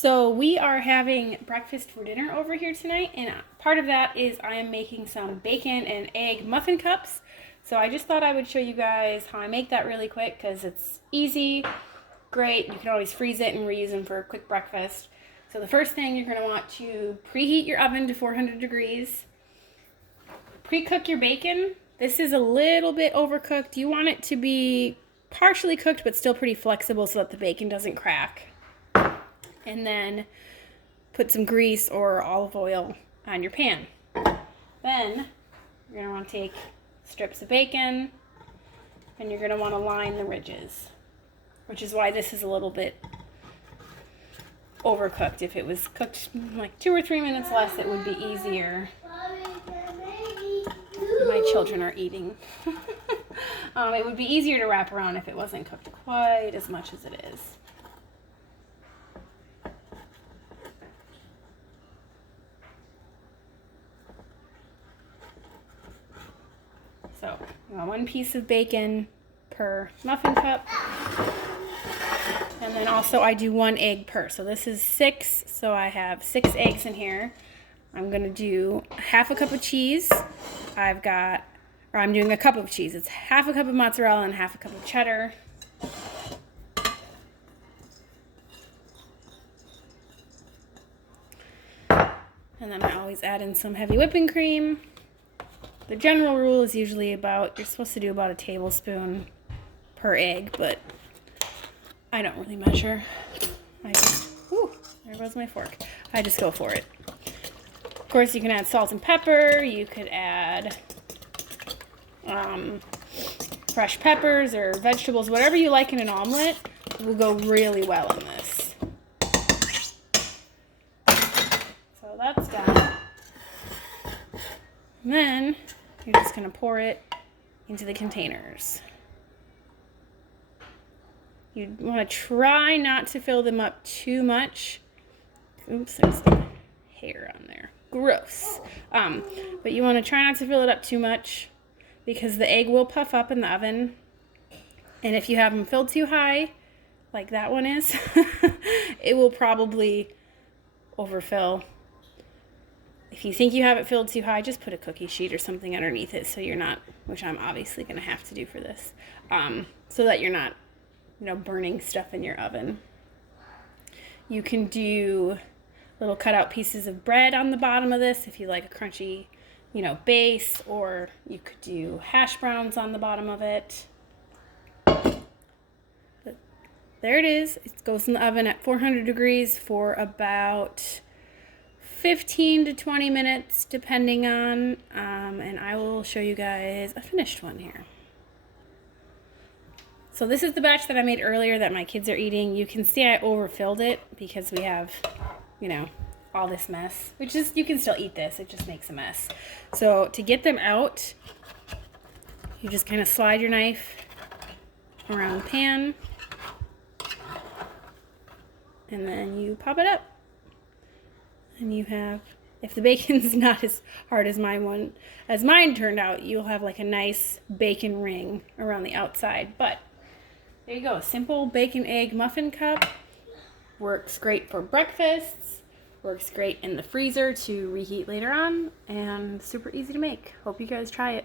So we are having breakfast for dinner over here tonight, and part of that is I am making some bacon and egg muffin cups. So I just thought I would show you guys how I make that really quick because it's easy, great. You can always freeze it and reuse them for a quick breakfast. So the first thing, you're going to want to preheat your oven to 400 degrees. Pre-cook your bacon. This is a little bit overcooked. You want it to be partially cooked but still pretty flexible so that the bacon doesn't crack. And then put some grease or olive oil on your pan. Then you're going to want to take strips of bacon and you're going to want to line the ridges, which is why this is a little bit overcooked. If it was cooked like 2 or 3 minutes less, it would be easier. My children are eating. It would be easier to wrap around if it wasn't cooked quite as much as it is. So, you want 1 piece of bacon per muffin cup. And then also I do 1 egg per. So this is 6, so I have 6 eggs in here. I'm going to do half a cup of cheese. I'm doing a cup of cheese. It's half a cup of mozzarella and half a cup of cheddar. And then I always add in some heavy whipping cream. The general rule is usually you're supposed to do about a tablespoon per egg, but I don't really measure. There goes my fork. I just go for it. Of course, you can add salt and pepper. You could add fresh peppers or vegetables. Whatever you like in an omelet will go really well in this. So that's done. And then you're just going to pour it into the containers. You want to try not to fill them up too much. Oops, there's some hair on there. Gross. But you want to try not to fill it up too much because the egg will puff up in the oven. And if you have them filled too high, like that one is, it will probably overfill. If you think you have it filled too high, just put a cookie sheet or something underneath it so you're not, which I'm obviously going to have to do for this, so that you're not, burning stuff in your oven. You can do little cutout pieces of bread on the bottom of this if you like a crunchy, base, or you could do hash browns on the bottom of it. But there it is. It goes in the oven at 400 degrees for about 15 to 20 minutes, depending on, and I will show you guys a finished one here. So this is the batch that I made earlier that my kids are eating. You can see I overfilled it because we have, all this mess, which is, you can still eat this, it just makes a mess. So to get them out, you just kind of slide your knife around the pan, and then you pop it up. And you have, if the bacon's not as hard as mine turned out, you'll have like a nice bacon ring around the outside. But there you go, a simple bacon egg muffin cup. Works great for breakfasts, works great in the freezer to reheat later on, and super easy to make. Hope you guys try it.